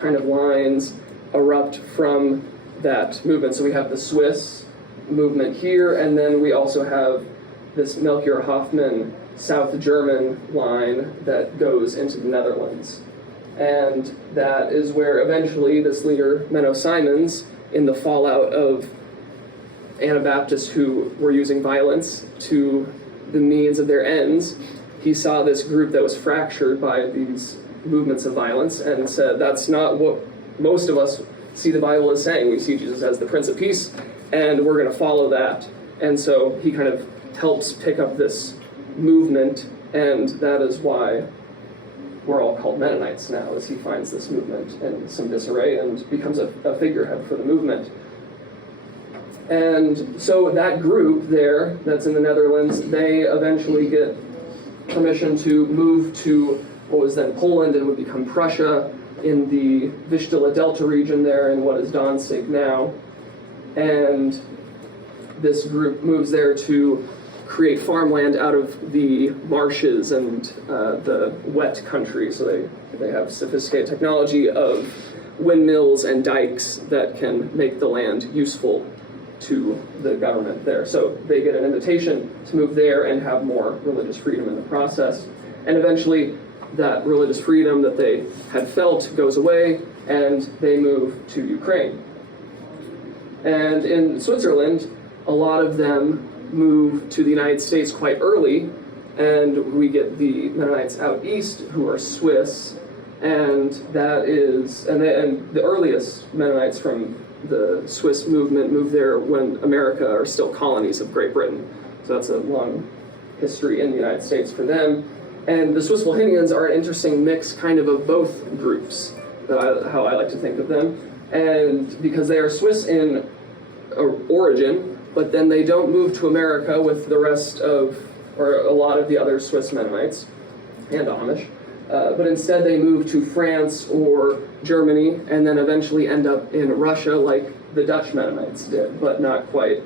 kind of lines erupt from that movement. So we have the Swiss movement here, and then we also have this Melchior Hoffman South German line that goes into the Netherlands. And that is where eventually this leader, Menno Simons, in the fallout of Anabaptists who were using violence to the means of their ends, he saw this group that was fractured by these movements of violence and said, that's not what most of us see the Bible as saying. We see Jesus as the Prince of Peace, and we're going to follow that. And so he kind of helps pick up this movement, and that is why we're all called Mennonites now, as he finds this movement in some disarray and becomes a figurehead for the movement. And so that group there, that's in the Netherlands, they eventually get permission to move to what was then Poland and would become Prussia in the Vistula Delta region there in what is Danzig now. And this group moves there to create farmland out of the marshes and the wet country. So they have sophisticated technology of windmills and dikes that can make the land useful to the government there. So they get an invitation to move there and have more religious freedom in the process. And eventually that religious freedom that they had felt goes away, and they move to Ukraine. And in Switzerland, a lot of them move to the United States quite early, and we get the Mennonites out east who are Swiss, and that is, and the earliest Mennonites from the Swiss movement moved there when America are still colonies of Great Britain. So that's a long history in the United States for them. And the Swiss Wilhelmians are an interesting mix kind of both groups, how I like to think of them. And because they are Swiss in origin, but then they don't move to America with the rest of, or a lot of the other Swiss Mennonites and Amish, but instead they move to France or Germany and then eventually end up in Russia like the Dutch Mennonites did, but not quite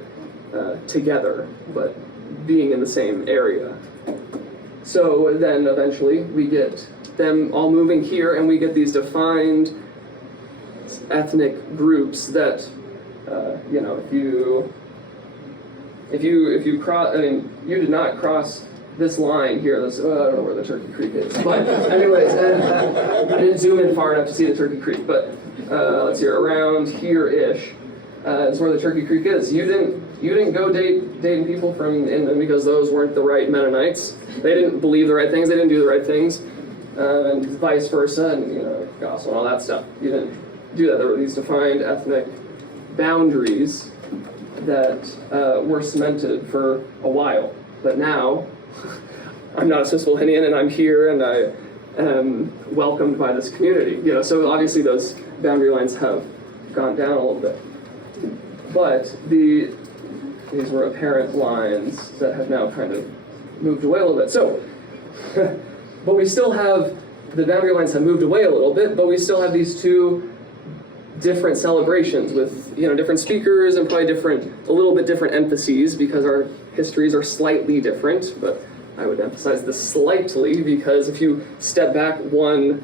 together, but being in the same area. So then eventually we get them all moving here, and we get these defined ethnic groups that, you know, if you cross, I mean, you did not cross this line here. This, I don't know where the Turkey Creek is, but anyways, I didn't zoom in far enough to see the Turkey Creek, but let's see, around here-ish is where the Turkey Creek is. You didn't go dating people from Inland because those weren't the right Mennonites. They didn't believe the right things. They didn't do the right things, and vice versa, and you know, gospel and all that stuff. You didn't do that. There were these defined ethnic boundaries that were cemented for a while. But now, I'm not a Swiss Wilhelmian, and I'm here, and I am welcomed by this community. You know, so obviously those boundary lines have gone down a little bit. But these were apparent lines that have now kind of moved away a little bit. So, but we still have, the boundary lines have moved away a little bit, but we still have these two different celebrations with, you know, different speakers and probably a little bit different emphases because our histories are slightly different, but I would emphasize the slightly because if you step back one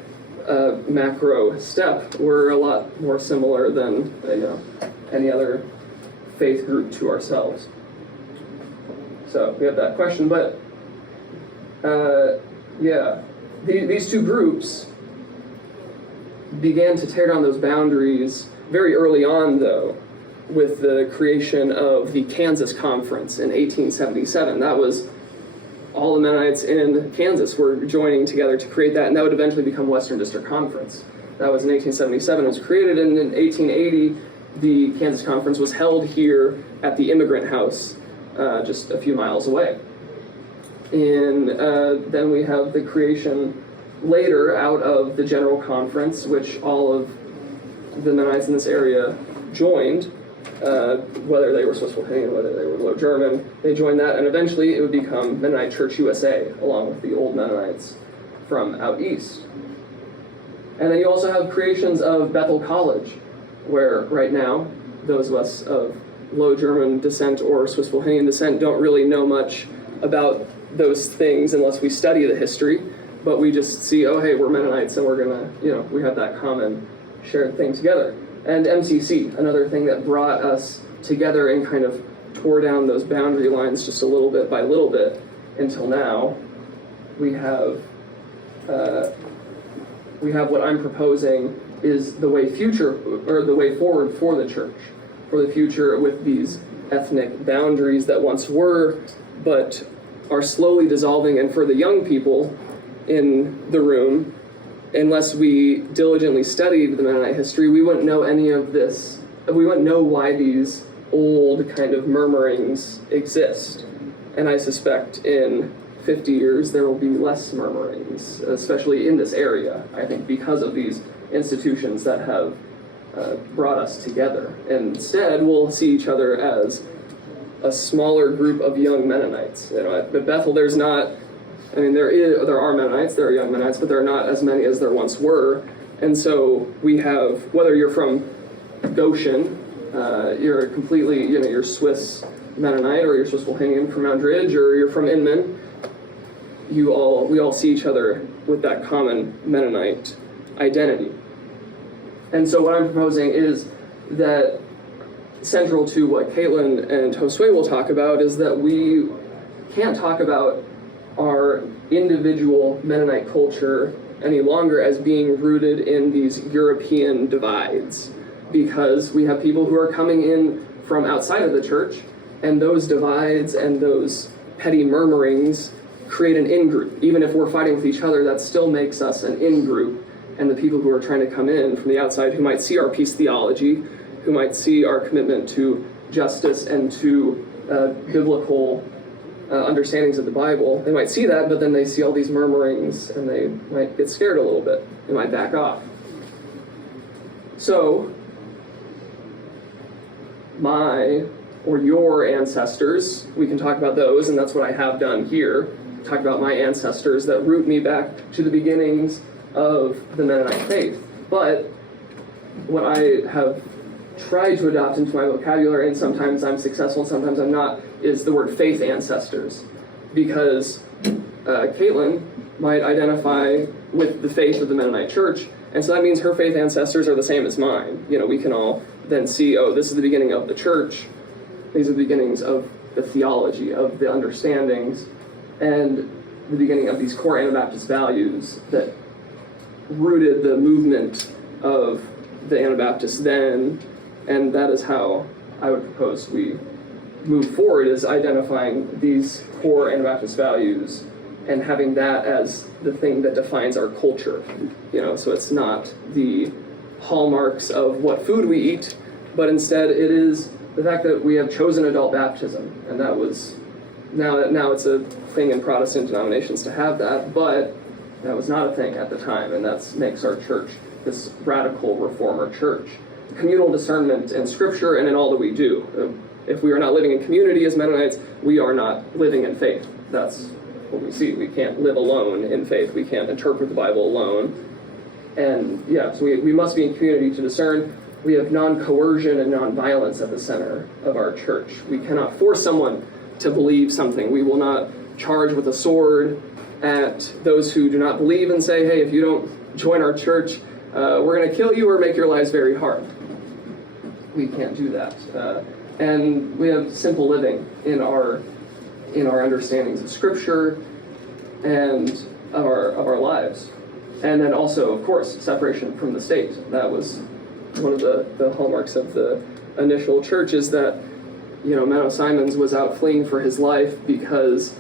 macro step, we're a lot more similar than, you know, any other faith group to ourselves. So we have that question, but yeah, these two groups began to tear down those boundaries very early on, though, with the creation of the Kansas Conference in 1877. That was all the Mennonites in Kansas were joining together to create that, and that would eventually become Western District Conference. That was in 1877. It was created, and in 1880, the Kansas Conference was held here at the Immigrant House, just a few miles away. And then we have the creation later out of the General Conference, which all of the Mennonites in this area joined, whether they were Swiss Wilhelmian, whether they were Low German, they joined that, and eventually it would become Mennonite Church USA, along with the old Mennonites from out east. And then you also have creations of Bethel College, where right now, those of us of Low German descent or Swiss Wilhelmian descent don't really know much about those things unless we study the history, but we just see, oh hey, we're Mennonites and we're gonna, you know, we have that common shared thing together. And MCC, another thing that brought us together and kind of tore down those boundary lines just a little bit by little bit until now. We have what I'm proposing is the way forward for the church, for the future, with these ethnic boundaries that once were, but are slowly dissolving. And for the young people in the room, unless we diligently studied the Mennonite history, we wouldn't know any of this. We wouldn't know why these old kind of murmurings exist. And I suspect in 50 years there will be less murmurings, especially in this area, I think, because of these institutions that have brought us together. And instead, we'll see each other as a smaller group of young Mennonites. You know, at Bethel, there are Mennonites, there are young Mennonites, but there are not as many as there once were. And so we have, whether you're from Goshen, you're completely, you're Swiss Mennonite, or you're Swiss Wilhelmian from Mount Ridge, or you're from Inman, we all see each other with that common Mennonite identity. And so what I'm proposing is that central to what Kaytlen and Josue will talk about is that we can't talk about our individual Mennonite culture any longer as being rooted in these European divides, because we have people who are coming in from outside of the church, and those divides and those petty murmurings create an in-group. Even if we're fighting with each other, that still makes us an in-group. And the people who are trying to come in from the outside, who might see our peace theology, who might see our commitment to justice and to biblical understandings of the Bible, they might see that, but then they see all these murmurings and they might get scared a little bit. They might back off. So, my or your ancestors, we can talk about those, and that's what I have done here. Talk about my ancestors that root me back to the beginnings of the Mennonite faith. But what I have tried to adopt into my vocabulary, and sometimes I'm successful and sometimes I'm not, is the word faith ancestors. Because Kaytlen might identify with the faith of the Mennonite church, and so that means her faith ancestors are the same as mine. We can all then see, oh, this is the beginning of the church. These are the beginnings of the theology, of the understandings, and the beginning of these core Anabaptist values that rooted the movement of the Anabaptists then, and that is how I would propose we move forward, is identifying these core Anabaptist values and having that as the thing that defines our culture. So it's not the hallmarks of what food we eat, but instead it is the fact that we have chosen adult baptism, and that was, now it's a thing in Protestant denominations to have that, but that was not a thing at the time, and that makes our church this radical reformer church. Communal discernment in Scripture and in all that we do. If we are not living in community as Mennonites, we are not living in faith. That's what we see. We can't live alone in faith. We can't interpret the Bible alone. And so we must be in community to discern. We have non-coercion and non-violence at the center of our church. We cannot force someone to believe something. We will not charge with a sword at those who do not believe and say, hey, if you don't join our church, we're going to kill you or make your lives very hard. We can't do that. And we have simple living in our understandings of Scripture and of our lives. And then also, of course, separation from the state. That was one of the hallmarks of the initial church, is that Menno Simons was out fleeing for his life because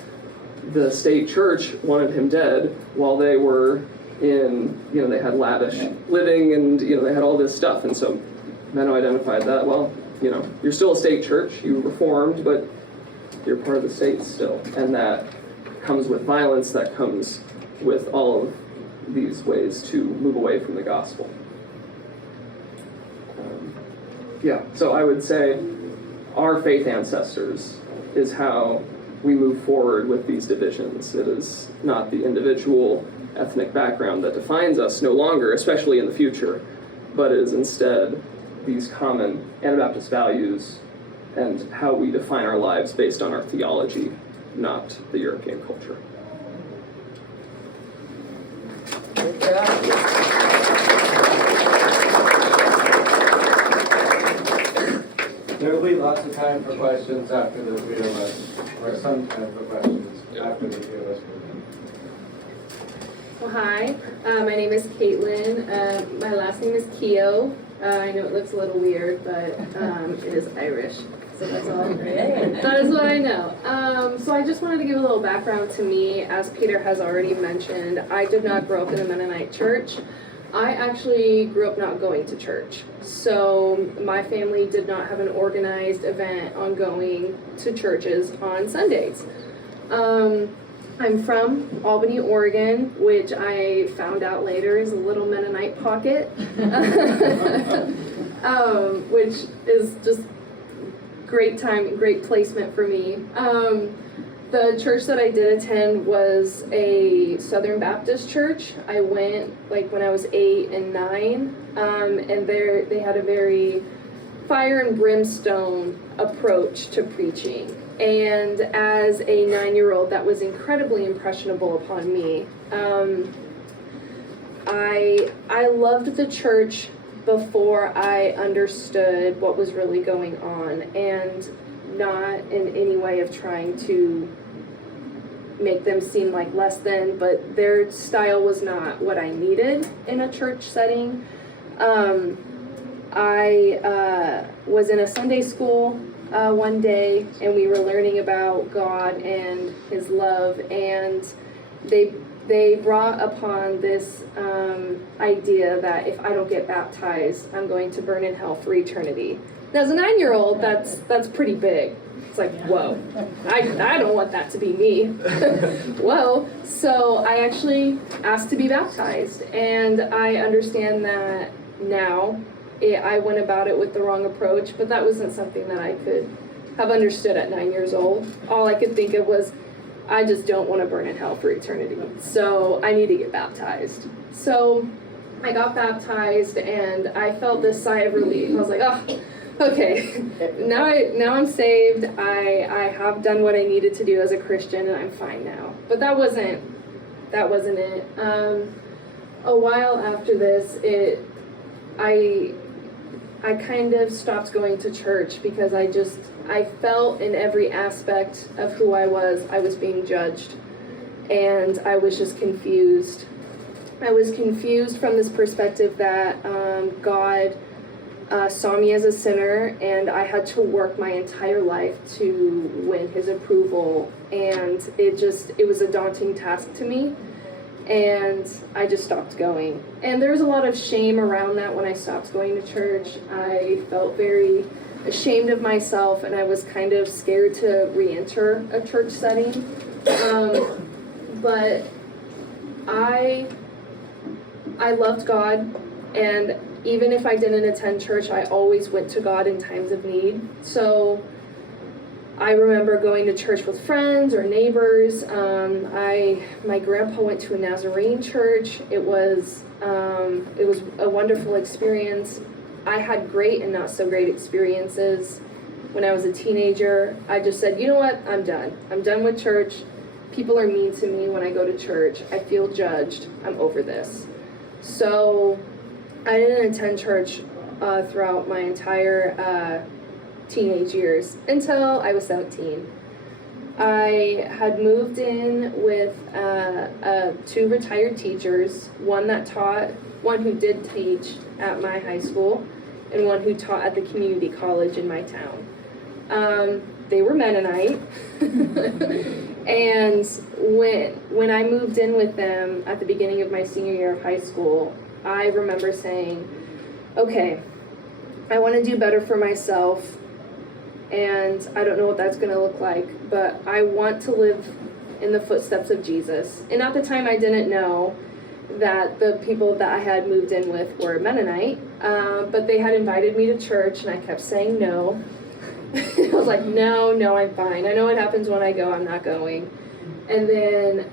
the state church wanted him dead, while they were in, they had lavish living and, they had all this stuff. And so Menno identified that, well, you're still a state church, you reformed, but you're part of the state still. And that comes with violence, that comes with all of these ways to move away from the gospel. So I would say our faith ancestors is how we move forward with these divisions. It is not the individual ethnic background that defines us no longer, especially in the future, but is instead these common Anabaptist values and how we define our lives based on our theology, not the European culture. There'll be lots of time for questions after the three of us, or some time for questions after the three of us. Well, hi, my name is Kaytlen. My last name is Keough. I know it looks a little weird, but it is Irish. So that's all. That is what I know. So I just wanted to give a little background to me. As Peter has already mentioned, I did not grow up in a Mennonite church. I actually grew up not going to church. So my family did not have an organized event on going to churches on Sundays. I'm from Albany, Oregon, which I found out later is a little Mennonite pocket, which is just great time, great placement for me. The church that I did attend was a Southern Baptist church. I went like when I was 8 and 9, and they had a very fire and brimstone approach to preaching. And as a 9-year-old, that was incredibly impressionable upon me. I loved the church before I understood what was really going on, and not in any way of trying to make them seem like less than, but their style was not what I needed in a church setting. I was in a Sunday school one day, and we were learning about God and His love, and they brought upon this idea that if I don't get baptized, I'm going to burn in hell for eternity. Now, as a 9-year-old, that's pretty big. It's like, whoa, I don't want that to be me. Whoa. So I actually asked to be baptized, and I understand that now. I went about it with the wrong approach, but that wasn't something that I could have understood at 9 years old. All I could think of was, I just don't want to burn in hell for eternity, so I need to get baptized. So I got baptized, and I felt this sigh of relief. I was like, oh, okay, now I'm saved. I have done what I needed to do as a Christian, and I'm fine now. But that wasn't it. A while after this, I kind of stopped going to church because I felt in every aspect of who I was being judged, and I was just confused. I was confused from this perspective that God saw me as a sinner, and I had to work my entire life to win His approval, and it was a daunting task to me. And I just stopped going. And there was a lot of shame around that when I stopped going to church. I felt very ashamed of myself, and I was kind of scared to re-enter a church setting. But I loved God, and even if I didn't attend church, I always went to God in times of need. So I remember going to church with friends or neighbors. My grandpa went to a Nazarene church. It was a wonderful experience. I had great and not so great experiences. When I was a teenager, I just said, you know what, I'm done. I'm done with church. People are mean to me when I go to church. I feel judged. I'm over this. So I didn't attend church throughout my entire teenage years until I was 17. I had moved in with 2 retired teachers, one who did teach at my high school, and one who taught at the community college in my town. They were Mennonite, and when I moved in with them at the beginning of my senior year of high school, I remember saying, okay, I want to do better for myself, and I don't know what that's going to look like, but I want to live in the footsteps of Jesus. And at the time, I didn't know that the people that I had moved in with were Mennonite, but they had invited me to church, and I kept saying no. I was like, no, I'm fine. I know what happens when I go. I'm not going. And then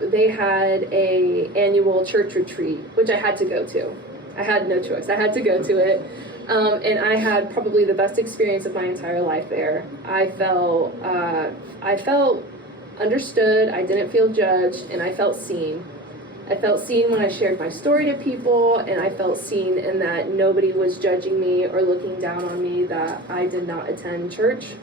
they had a annual church retreat, which I had to go to. I had no choice. I had to go to it. And I had probably the best experience of my entire life there. I felt understood, I didn't feel judged, and I felt seen. I felt seen when I shared my story to people, and I felt seen in that nobody was judging me or looking down on me that I did not attend church.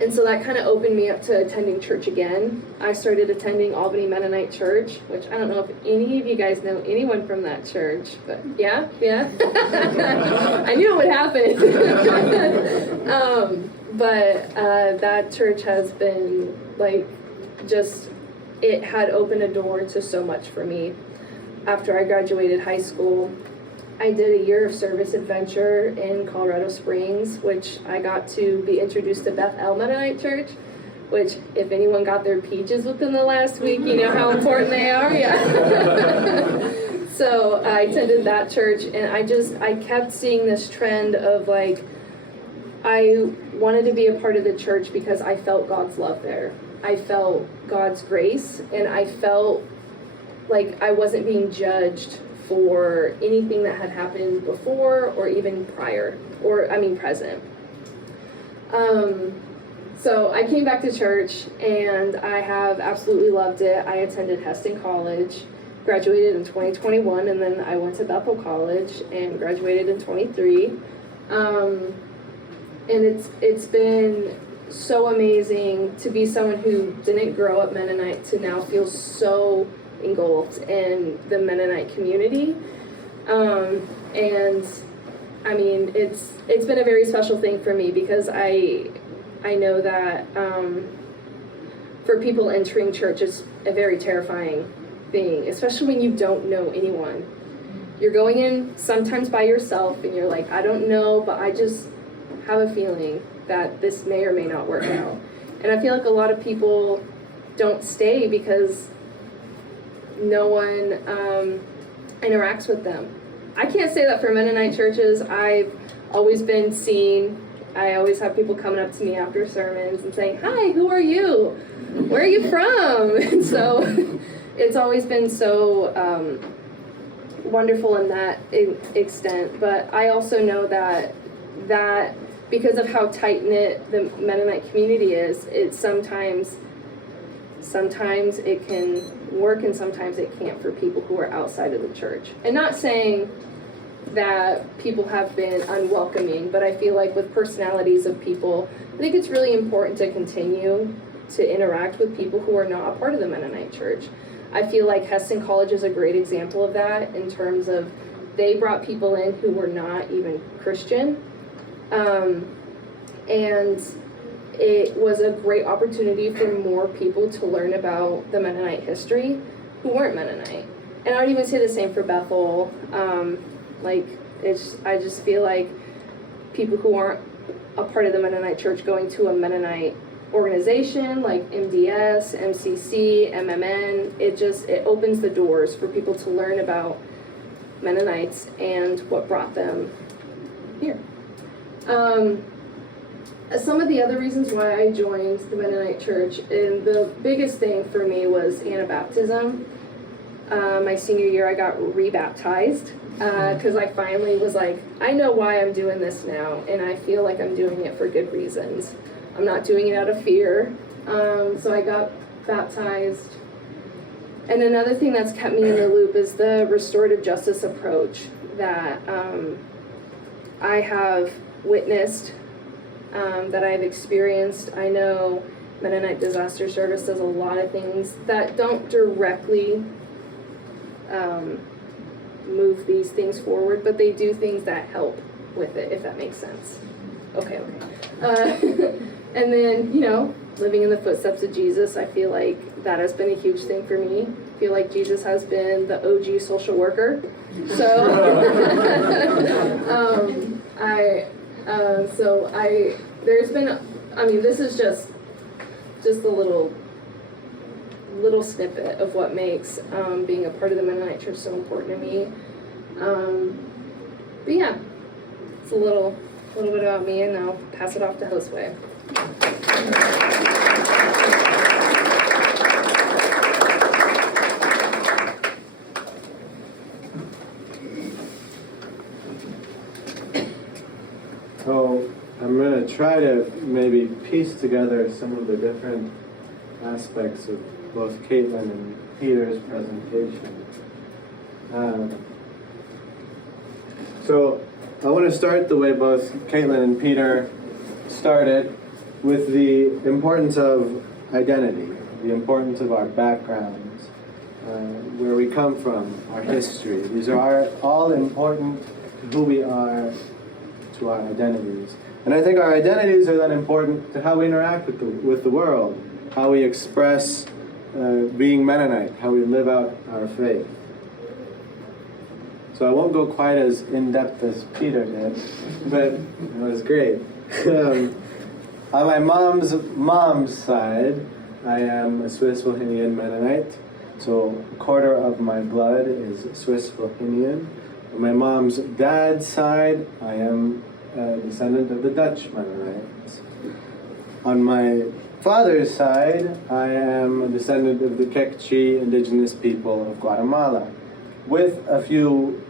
And so that kind of opened me up to attending church again. I started attending Albany Mennonite Church, which I don't know if any of you guys know anyone from that church, but yeah. I knew it would happen. But that church has been it had opened a door to so much for me. After I graduated high school, I did a year of service adventure in Colorado Springs, which I got to be introduced to Bethel Mennonite Church, which if anyone got their peaches within the last week, you know how important they are, yeah. So I attended that church, and I kept seeing this trend of I wanted to be a part of the church because I felt God's love there. I felt God's grace, and I felt like I wasn't being judged for anything that had happened before or even present. So I came back to church, and I have absolutely loved it. I attended Heston College, graduated in 2021, and then I went to Bethel College and graduated in 23. And it's been so amazing to be someone who didn't grow up Mennonite to now feel so engulfed in the Mennonite community. And I mean, it's been a very special thing for me because I know that for people entering church, it's a very terrifying thing, especially when you don't know anyone. You're going in sometimes by yourself, and you're like, I don't know, but I just have a feeling that this may or may not work out. And I feel like a lot of people don't stay because no one interacts with them. I can't say that for Mennonite churches. I've always been seen. I always have people coming up to me after sermons and saying, hi, who are you? Where are you from? And so it's always been so wonderful in that extent. But I also know that because of how tight-knit the Mennonite community is, it's sometimes it can work and sometimes it can't for people who are outside of the church. And not saying that people have been unwelcoming, but I feel like with personalities of people, I think it's really important to continue to interact with people who are not a part of the Mennonite church. I feel like Heston College is a great example of that in terms of they brought people in who were not even Christian. And it was a great opportunity for more people to learn about the Mennonite history who weren't Mennonite. And I would even say the same for Bethel. I just feel like people who aren't a part of the Mennonite church going to a Mennonite organization like MDS, MCC, MMN, it opens the doors for people to learn about Mennonites and what brought them here. Some of the other reasons why I joined the Mennonite church, and the biggest thing for me was Anabaptism. My senior year I got rebaptized because I finally was like, I know why I'm doing this now, and I feel like I'm doing it for good reasons. I'm not doing it out of fear. So I got baptized. And another thing that's kept me in the loop is the restorative justice approach that I have witnessed, that I've experienced. I know Mennonite Disaster Service does a lot of things that don't directly move these things forward, but they do things that help with it, if that makes sense. Okay. And then, living in the footsteps of Jesus, I feel like that has been a huge thing for me. I feel like Jesus has been the OG social worker. So, this is just a little snippet of what makes being a part of the Mennonite church so important to me. But yeah, it's a little bit about me, and I'll pass it off to Josue. So I'm going to try to maybe piece together some of the different aspects of both Kaytlen and Peter's presentation. So I want to start the way both Kaytlen and Peter started, with the importance of identity, the importance of our backgrounds, where we come from, our history. These are all important to who we are, to our identities. And I think our identities are then important to how we interact with the world, how we express being Mennonite, how we live out our faith. So I won't go quite as in-depth as Peter did, but it was great. On my mom's side, I am a Swiss Bohemian Mennonite, so a quarter of my blood is Swiss Bohemian. On my mom's dad's side, I am a descendant of the Dutch Mennonites. On my father's side, I am a descendant of the Kekchi indigenous people of Guatemala, with a few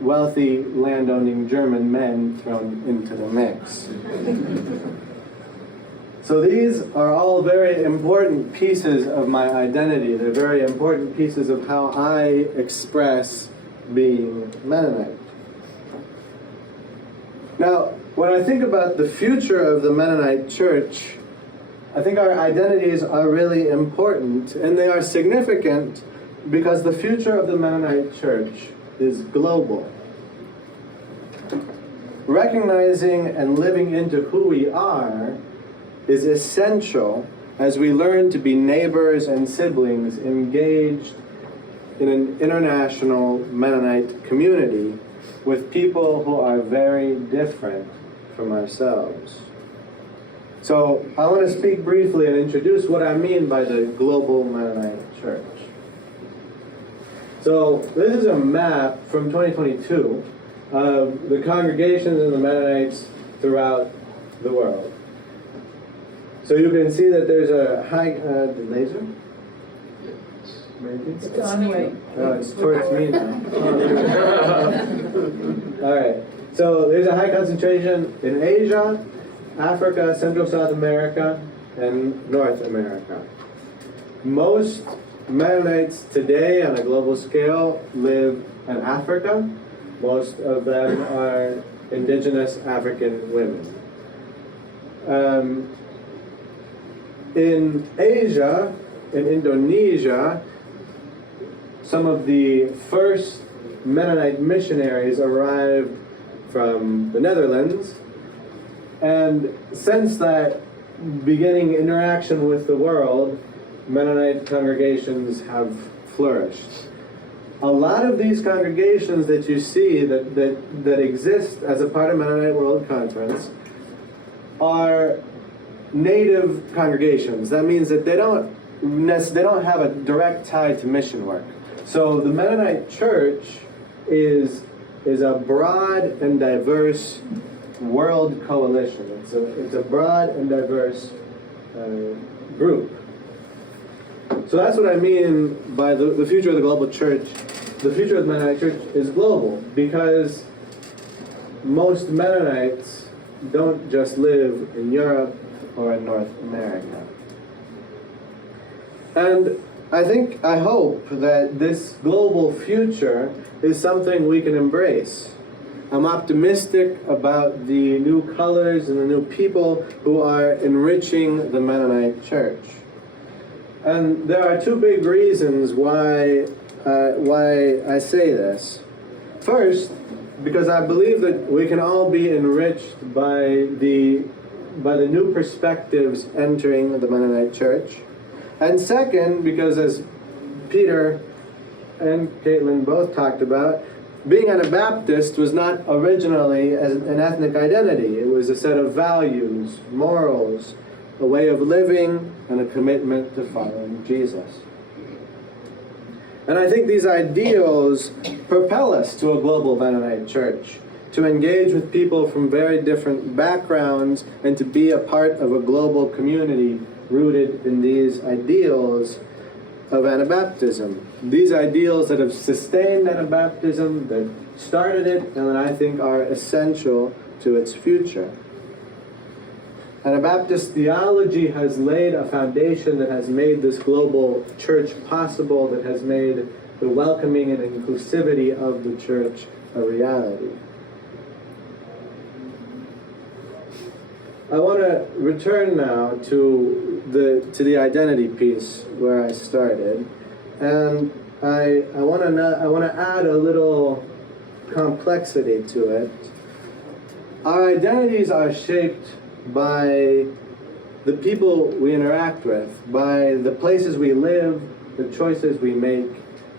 wealthy landowning German men thrown into the mix. So these are all very important pieces of my identity. They're very important pieces of how I express being Mennonite. Now, when I think about the future of the Mennonite Church, I think our identities are really important, and they are significant because the future of the Mennonite Church is global. Recognizing and living into who we are is essential as we learn to be neighbors and siblings engaged in an international Mennonite community with people who are very different from ourselves. So I want to speak briefly and introduce what I mean by the global Mennonite Church. So this is a map from 2022 of the congregations and the Mennonites throughout the world. So you can see that there's a high, the laser? Maybe? It's on way. Oh, it's towards me now. All right. So there's a high concentration in Asia, Africa, Central South America, and North America. Most Mennonites today on a global scale live in Africa. Most of them are indigenous African women. In Asia, in Indonesia, some of the first Mennonite missionaries arrived from the Netherlands, and since that beginning interaction with the world, Mennonite congregations have flourished. A lot of these congregations that you see that exist as a part of Mennonite World Conference are native congregations. That means that they don't have a direct tie to mission work. So the Mennonite Church is a broad and diverse world coalition. It's a broad and diverse group. So that's what I mean by the future of the global church. The future of the Mennonite Church is global because most Mennonites don't just live in Europe or in North America. And I hope that this global future is something we can embrace. I'm optimistic about the new colors and the new people who are enriching the Mennonite Church. And there are two big reasons why I say this. First, because I believe that we can all be enriched by the new perspectives entering the Mennonite Church. And second, because as Peter and Kaytlen both talked about, being Anabaptist was not originally an ethnic identity. It was a set of values, morals, a way of living, and a commitment to following Jesus. And I think these ideals propel us to a global Mennonite church, to engage with people from very different backgrounds and to be a part of a global community rooted in these ideals of Anabaptism. These ideals that have sustained Anabaptism, that started it, and that I think are essential to its future. Anabaptist theology has laid a foundation that has made this global church possible, that has made the welcoming and inclusivity of the church a reality. I want to return now to the identity piece where I started, and I want to add a little complexity to it. Our identities are shaped by the people we interact with, by the places we live, the choices we make,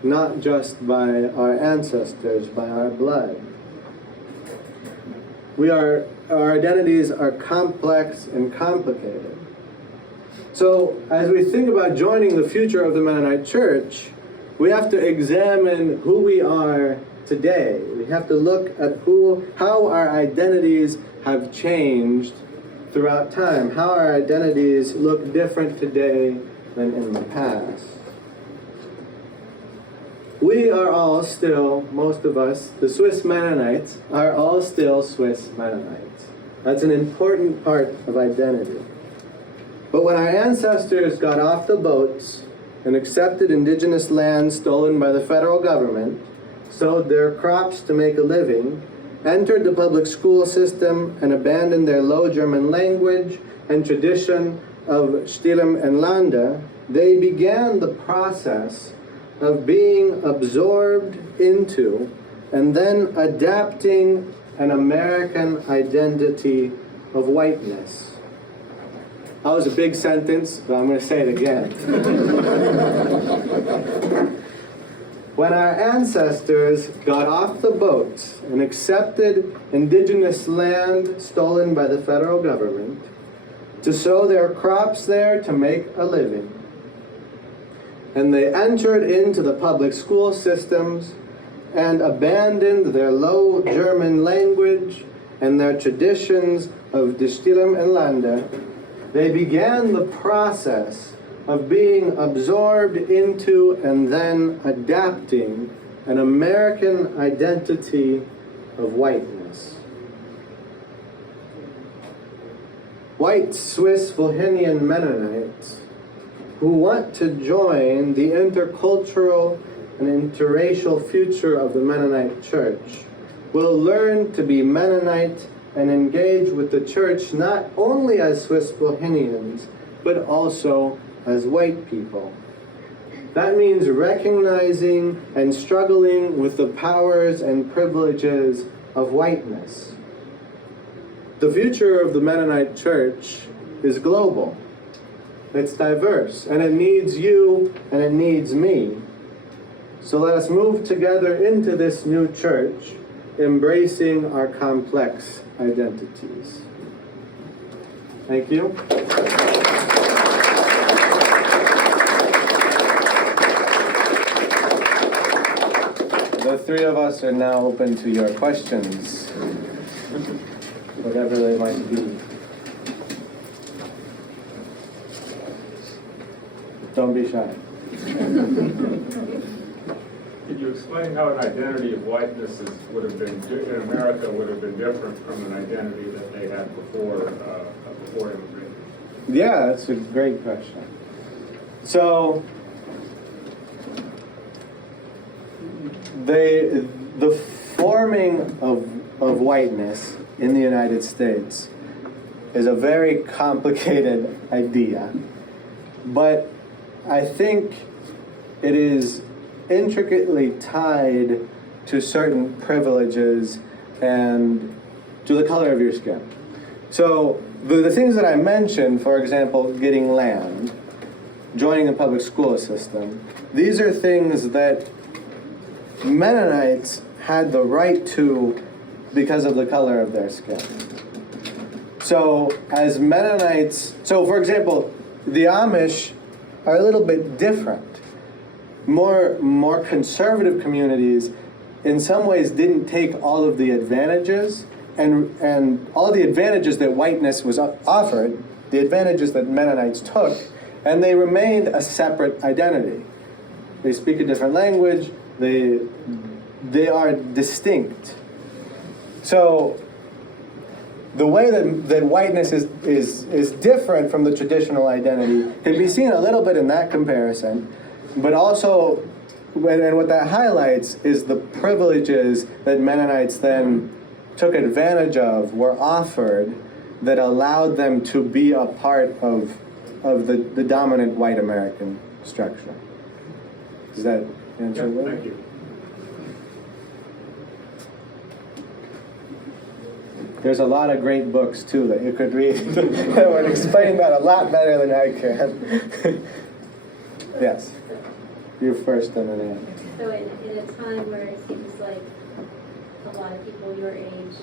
not just by our ancestors, by our blood. Our identities are complex and complicated. So as we think about joining the future of the Mennonite Church, we have to examine who we are today. We have to look at how our identities have changed throughout time, how our identities look different today than in the past. We are all still, most of us, the Swiss Mennonites, are all still Swiss Mennonites. That's an important part of identity. But when our ancestors got off the boats and accepted indigenous land stolen by the federal government, sowed their crops to make a living, entered the public school system, and abandoned their Low German language and tradition of Stilem and Lande, they began the process of being absorbed into and then adapting an American identity of whiteness. That was a big sentence, but I'm going to say it again. When our ancestors got off the boats and accepted indigenous land stolen by the federal government to sow their crops there to make a living, and they entered into the public school systems and abandoned their Low German language and their traditions of De Stilem and Lande, they began the process of being absorbed into and then adapting an American identity of whiteness. White Swiss Wilhelmian Mennonites who want to join the intercultural and interracial future of the Mennonite Church will learn to be Mennonite and engage with the Church not only as Swiss Wilhelmians, but also as white people. That means recognizing and struggling with the powers and privileges of whiteness. The future of the Mennonite Church is global. It's diverse, and it needs you, and it needs me. So let us move together into this new church, embracing our complex identities. Thank you. The three of us are now open to your questions, whatever they might be. Don't be shy. Could you explain how an identity of whiteness would have been in America would have been different from an identity that they had before immigration? Yeah, that's a great question. So, the forming of whiteness in the United States is a very complicated idea, but I think it is intricately tied to certain privileges and to the color of your skin. So the things that I mentioned, for example, getting land, joining the public school system, these are things that Mennonites had the right to because of the color of their skin. So as Mennonites, so for example, the Amish are a little bit different. More conservative communities in some ways didn't take all of the advantages and all the advantages that whiteness was offered, the advantages that Mennonites took, and they remained a separate identity. They speak a different language, they are distinct. So the way that whiteness is different from the traditional identity can be seen a little bit in that comparison, but also, and what that highlights is the privileges that Mennonites then took advantage of, were offered, that allowed them to be a part of the dominant white American structure. Does that answer Yeah, that? thank you. There's a lot of great books too that you could read that would explain that a lot better than I can. Yes, you first and then Ann. So in a time where it seems like a lot of people your age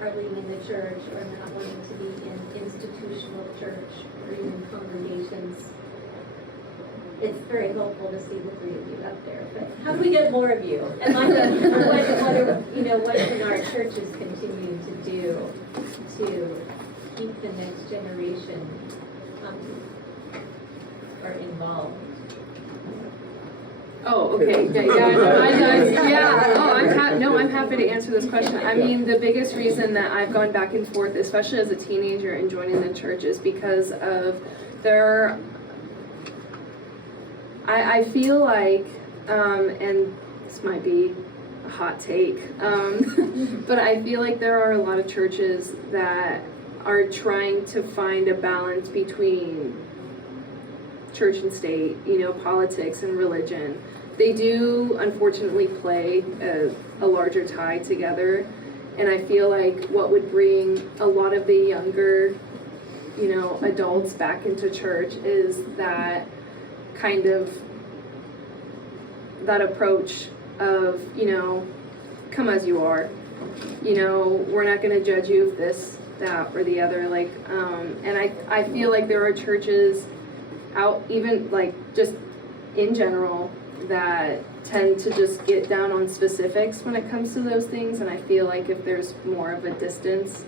are leaving the church or not wanting to be in institutional church or even congregations, it's very helpful to see the three of you up there. But how do we get more of you? And what can our churches continue to do to keep the next generation or involved? Oh, okay, I'm happy to answer this question. I mean, the biggest reason that I've gone back and forth, especially as a teenager and joining the church, is because of I feel like, and this might be a hot take, but I feel like there are a lot of churches that are trying to find a balance between church and state, politics and religion. They do unfortunately play a larger tie together, and I feel like what would bring a lot of the younger, adults back into church is that kind of, that approach of, come as you are. We're not going to judge you if this, that, or the other. And I feel like there are churches out, even just in general, that tend to just get down on specifics when it comes to those things. And I feel like if there's more of a distance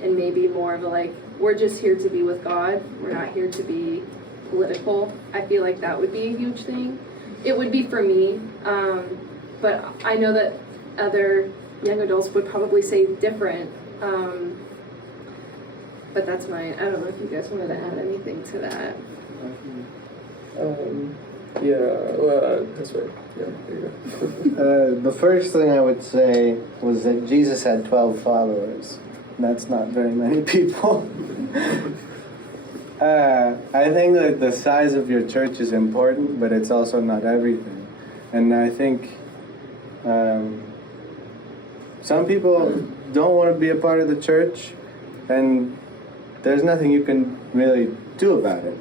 and maybe more of a we're just here to be with God, we're not here to be political, I feel like that would be a huge thing. It would be for me, but I know that other young adults would probably say different. But that's I don't know if you guys wanted to add anything to that. This way. Yeah, there you go. The first thing I would say was that Jesus had 12 followers. That's not very many people. I think that the size of your church is important, but it's also not everything. And I think some people don't want to be a part of the church, and there's nothing you can really do about it.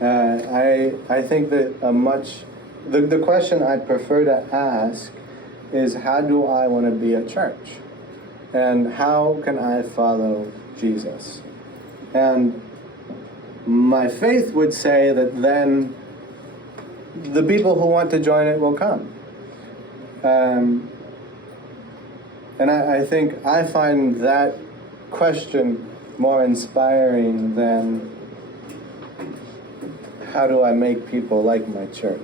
I think that the question I prefer to ask is, how do I want to be a church? And how can I follow Jesus? And my faith would say that then the people who want to join it will come. And I think I find that question more inspiring than how do I make people like my church?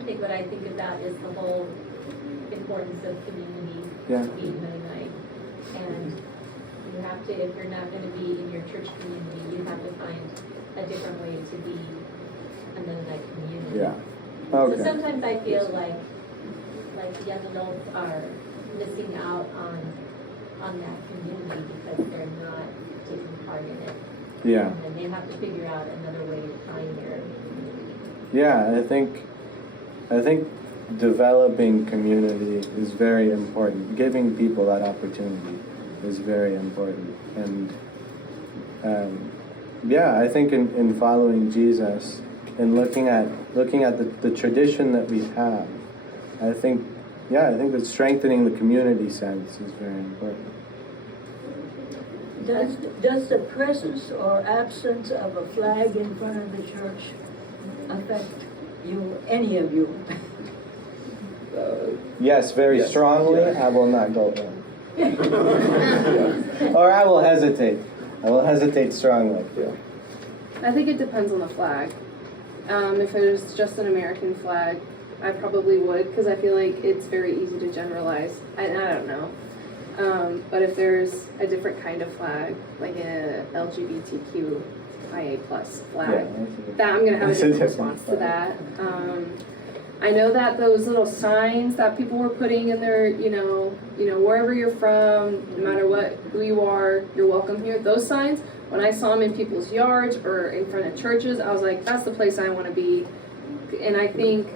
I think what I think about is the whole importance of community, Yeah. being Mennonite. And you have to, if you're not going to be in your church community, you have to find a different way to be a Mennonite community. Yeah. So Okay. sometimes I feel like young adults are missing out on that community because they're not taking part in it. Yeah. And they have to figure out another way to find their community. Yeah, I think developing community is very important. Giving people that opportunity is very important. And I think in following Jesus and looking at the tradition that we have, I think that strengthening the community sense is very important. Does the presence or absence of a flag in front of the church affect you, any of you? Yes, very Yes. strongly. Yeah. I will not go there. Or I will hesitate. I will hesitate strongly. Yeah. I think it depends on the flag. If it was just an American flag, I probably would, because I feel like it's very easy to generalize. I don't know. But if there's a different kind of flag, like a LGBTQIA plus flag, that I'm gonna have a That's a different different response to flag. that. I know that those little signs that people were putting in their, wherever you're from, no matter who you are, you're welcome here. Those signs, when I saw them in people's yards or in front of churches, I was like, that's the place I want to be. And I think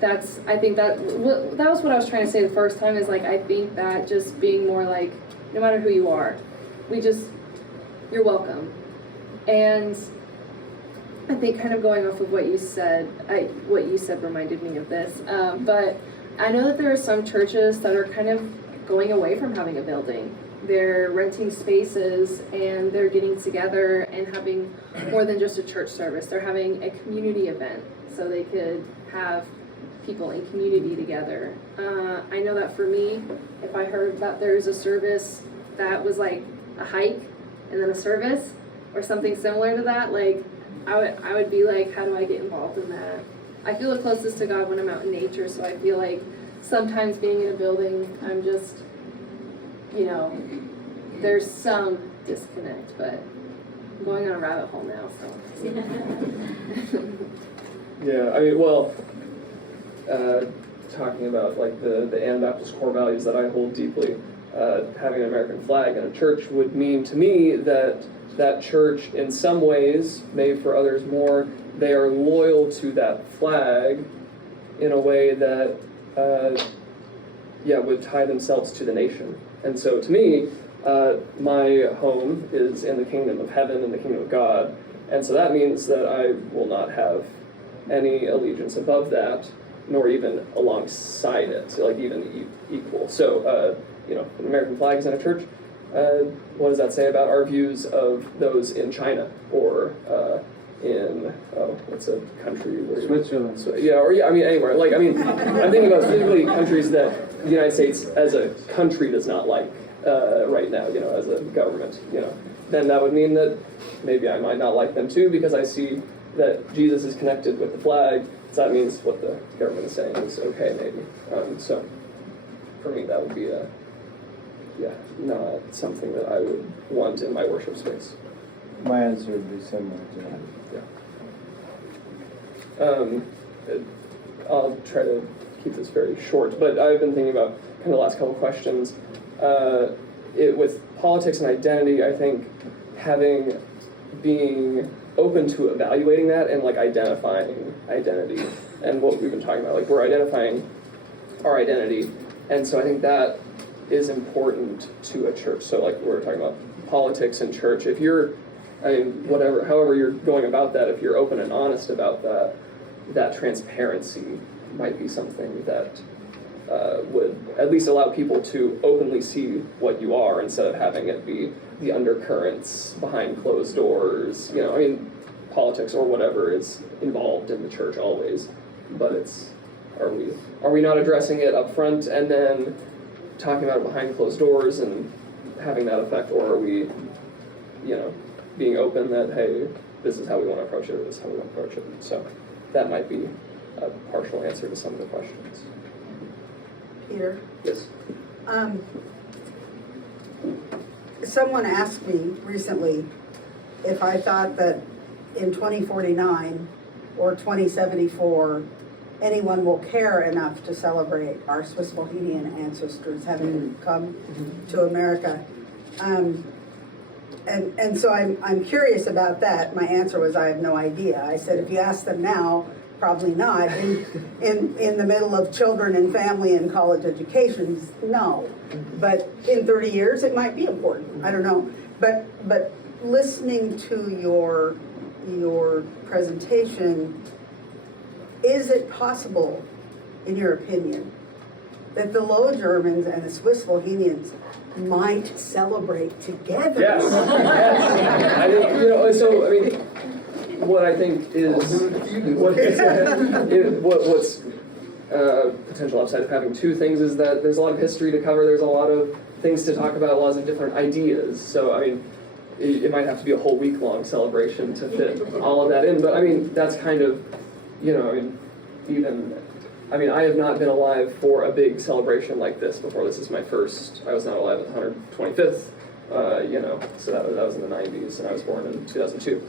that was what I was trying to say the first time, is like, I think that just being more like, no matter who you are, you're welcome. And I think kind of going off of what you said reminded me of this. But I know that there are some churches that are kind of going away from having a building. They're renting spaces and they're getting together and having more than just a church service. They're having a community event so they could have people in community together. I know that for me, if I heard that there's a service that was like a hike and then a service or something similar to that, like I would be like, how do I get involved in that? I feel the closest to God when I'm out in nature, so I feel like sometimes being in a building, I'm just, there's some disconnect, but I'm going on a rabbit hole now, so. Yeah, talking about like the Anabaptist core values that I hold deeply, having an American flag in a church would mean to me that church in some ways, maybe for others more, they are loyal to that flag in a way that would tie themselves to the nation. And so to me, my home is in the kingdom of heaven and the kingdom of God, and so that means that I will not have any allegiance above that, nor even alongside it, like even equal. So, an American flag is in a church. What does that say about our views of those in China or in what's a country where Switzerland. Anywhere. I'm thinking about specifically countries that the United States as a country does not like right now. As a government. Then that would mean that maybe I might not like them too, because I see that Jesus is connected with the flag. So that means what the government is saying is okay, maybe. So for me, that would be not something that I would want in my worship space. My answer would be similar to that. I'll try to keep this very short, but I've been thinking about kind of the last couple questions. With politics and identity, I think being open to evaluating that and like identifying identity and what we've been talking about, like we're identifying our identity, and so I think that is important to a church. So like we're talking about politics and church, if you're, however you're going about that, if you're open and honest about that transparency might be something that would at least allow people to openly see what you are instead of having it be the undercurrents behind closed doors. Politics or whatever is involved in the church always, but are we not addressing it up front and then talking about it behind closed doors and having that effect, or are we, being open that, hey, this is how we want to approach it, or this is how we want to approach it. So that might be a partial answer to some of the questions. Peter, Yes. someone asked me recently if I thought that in 2049 or 2074, anyone will care enough to celebrate our Swiss Bohemian ancestors having come to America. And so I'm curious about that. My answer was I have no idea. I said if you ask them now, probably not. In the middle of children and family and college educations, no. But in 30 years, it might be important. I don't know. But listening to your presentation, is it possible, in your opinion, that the Low Germans and the Swiss Bohemians might celebrate together? Yes. What I think is what's potential upside of having two things is that there's a lot of history to cover. There's a lot of things to talk about, lots of different ideas. So it might have to be a whole week-long celebration to fit all of that in. But that's kind of, even I mean, I have not been alive for a big celebration like this before. This is my first. I was not alive at the 125th. So that was in the 90s, and I was born in 2002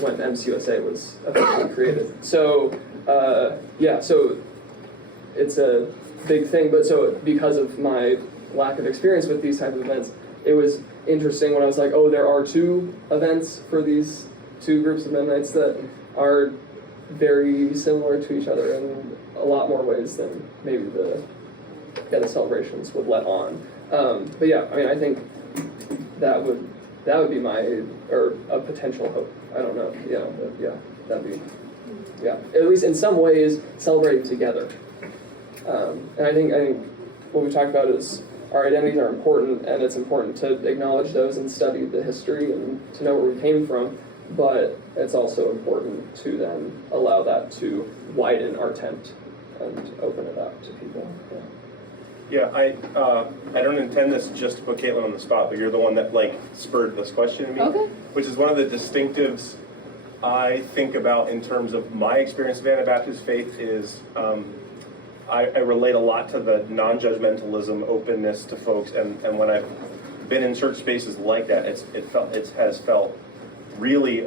when MCUSA was officially created. So so it's a big thing. But so because of my lack of experience with these type of events, it was interesting when I was like, oh, there are two events for these two groups of Mennonites that are very similar to each other in a lot more ways than maybe the celebrations would let on. But yeah, I mean, I think that would be a potential hope. I don't know. That'd be at least in some ways celebrating together. And I think what we talked about is our identities are important, and it's important to acknowledge those and study the history and to know where we came from. But it's also important to then allow that to widen our tent and open it up to people. Yeah, I don't intend this just to put Kaytlen on the spot, but you're the one that spurred this question to me. Okay. Which is one of the distinctives I think about in terms of my experience of Anabaptist faith is I relate a lot to the non-judgmentalism, openness to folks, and when I've been in church spaces like that, it has felt really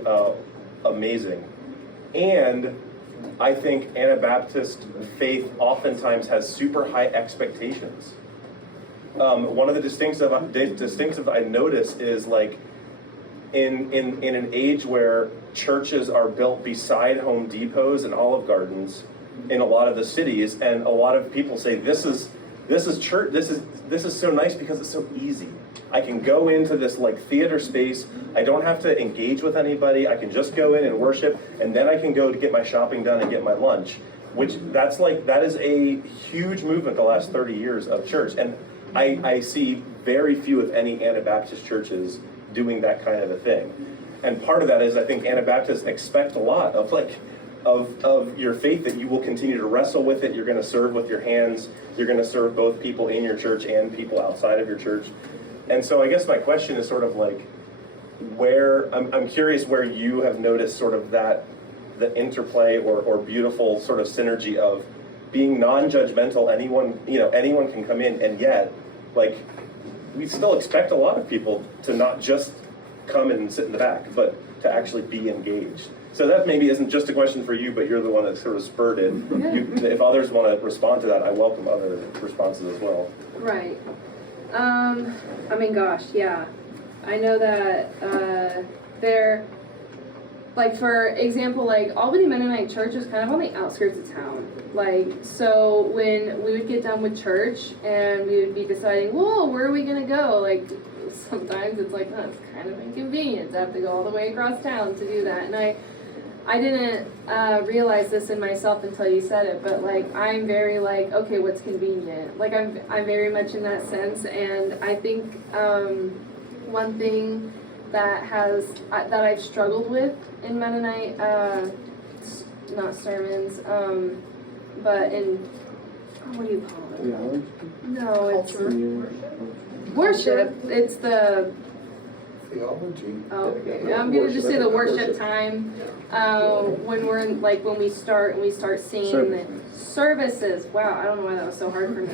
amazing. And I think Anabaptist faith oftentimes has super high expectations. One of the distinctive I notice is in an age where churches are built beside Home Depots and Olive Gardens in a lot of the cities, and a lot of people say this is church. This is so nice because it's so easy. I can go into this theater space. I don't have to engage with anybody. I can just go in and worship, and then I can go to get my shopping done and get my lunch. That is a huge movement the last 30 years of church, and I see very few, if any, Anabaptist churches doing that kind of a thing. And part of that is I think Anabaptists expect a lot of your faith, that you will continue to wrestle with it. You're going to serve with your hands. You're going to serve both people in your church and people outside of your church. And so I guess my question is sort of where I'm curious where you have noticed sort of the interplay or beautiful sort of synergy of being non-judgmental. Anyone can come in, and yet we still expect a lot of people to not just come and sit in the back, but to actually be engaged. So that maybe isn't just a question for you, but you're the one that sort of spurred it. If others want to respond to that, I welcome other responses as well. Right. I mean, gosh, yeah. I know that they're, for example, Albany Mennonite Church is kind of on the outskirts of town. So when we would get done with church and we would be deciding, whoa, where are we going to go? Sometimes it's it's kind of inconvenient to have to go all the way across town to do that. And I didn't realize this in myself until you said it, but I'm very okay, what's convenient? I'm very much in that sense, and I think one thing that I've struggled with in Mennonite, not sermons, but in what do you call it? Theology? No, it's worship. It's the Theology. okay. I'm gonna just say the worship time. When we're in, when we start seeing the services. Wow, I don't know why that was so hard for me.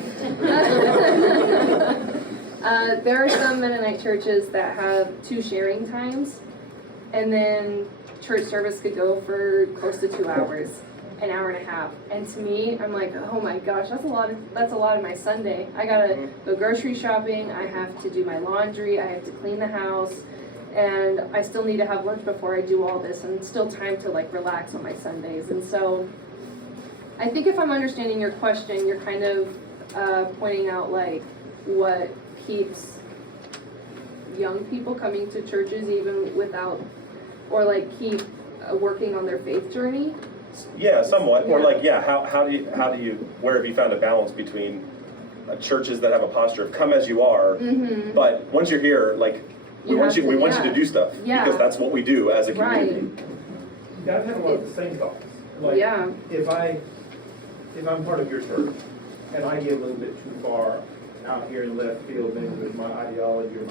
There are some Mennonite churches that have 2 sharing times, and then church service could go for close to 2 hours, an hour and a half. And to me, I'm oh my gosh, that's a lot of my Sunday. I gotta go grocery shopping, I have to do my laundry, I have to clean the house, and I still need to have lunch before I do all this, and it's still time to relax on my Sundays. And so I think if I'm understanding your question, you're kind of pointing out what keeps young people coming to churches even without, or keep working on their faith journey. Yeah, somewhat. Yeah. Or how do you where have you found a balance between churches that have a posture of come as you are, but once you're here, we want you to do stuff, because that's what we do as a community. Right. Yeah, I've had a lot of the same thoughts. If I'm part of your church and I get a little bit too far out here in left field, maybe with my ideology or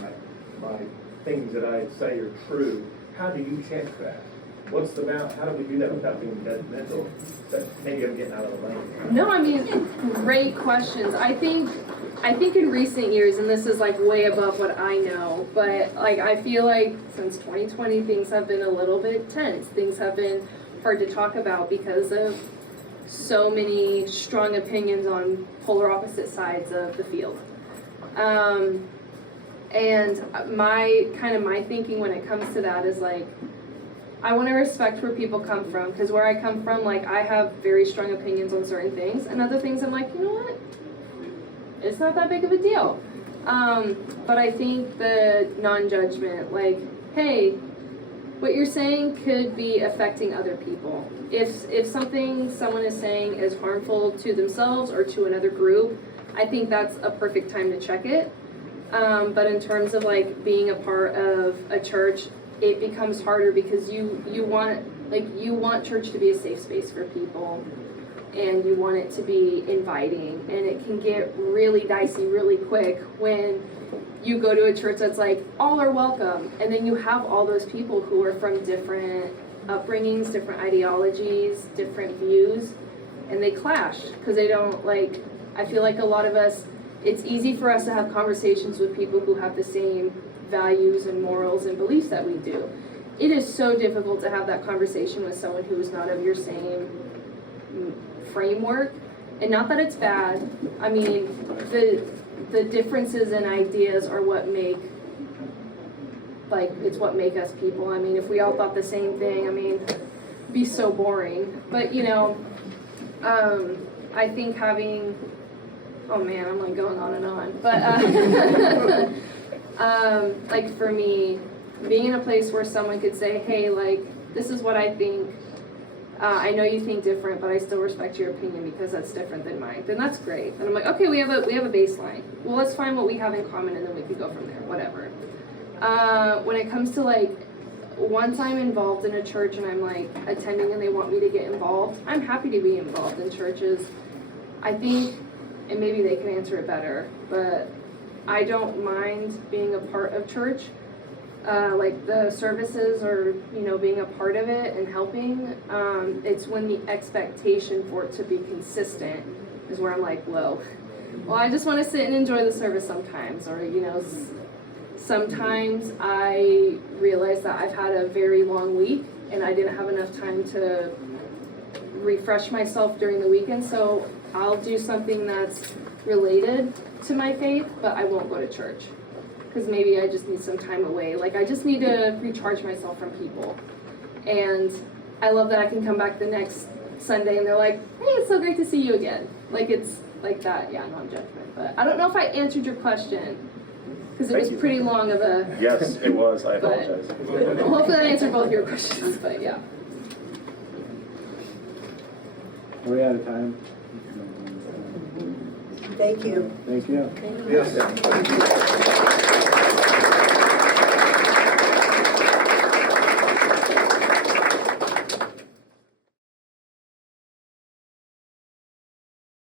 my things that I say are true, how do you check that? what's the balance, how do we do that without being judgmental? But maybe I'm getting out of the lane. No, I mean, great questions. I think in recent years, and this is like way above what I know, but like I feel like since 2020 things have been a little bit tense. Things have been hard to talk about because of so many strong opinions on polar opposite sides of the field. And my thinking when it comes to that is like, I want to respect where people come from, because where I come from, like, I have very strong opinions on certain things, and other things I'm like, you know what, it's not that big of a deal. But I think the non-judgment, like, hey, what you're saying could be affecting other people. If something someone is saying is harmful to themselves or to another group, I think that's a perfect time to check it. But in terms of like being a part of a church, it becomes harder because you want church to be a safe space for people, and you want it to be inviting, and it can get really dicey really quick when you go to a church that's like all are welcome, and then you have all those people who are from different upbringings, different ideologies, different views, and they clash because they don't like. I feel like a lot of us, it's easy for us to have conversations with people who have the same values and morals and beliefs that we do. It is so difficult to have that conversation with someone who is not of your same framework. And not that it's bad. I mean, the differences in ideas are what make, like, it's what make us people. I mean, if we all thought the same thing, I mean, it'd be so boring. But, you know, I think having, oh man, I'm like going on and on. But, like for me, being in a place where someone could say, hey, like, this is what I think. I know you think different, but I still respect your opinion because that's different than mine. Then that's great. And I'm like, okay, we have a baseline. Well, let's find what we have in common, and then we can go from there. Whatever. When it comes to like, once I'm involved in a church and I'm like attending and they want me to get involved, I'm happy to be involved in churches. I think, and maybe they can answer it better, but I don't mind being a part of church. Like the services or, you know, being a part of it and helping. It's when the expectation for it to be consistent is where I'm like, whoa. Well, I just want to sit and enjoy the service sometimes, or, you know, sometimes I realize that I've had a very long week and I didn't have enough time to refresh myself during the weekend, so I'll do something that's related to my faith, but I won't go to church. Because maybe I just need some time away. Like, I just need to recharge myself from people. And I love that I can come back the next Sunday and they're like, hey, it's so great to see you again. Like, it's like that, yeah, non-judgment. But I don't know if I answered your question, because it was pretty long of a... Yes, it was. I apologize. Hopefully that answered both your questions, but yeah. Are we out of time? Thank you. Thank you. Yes.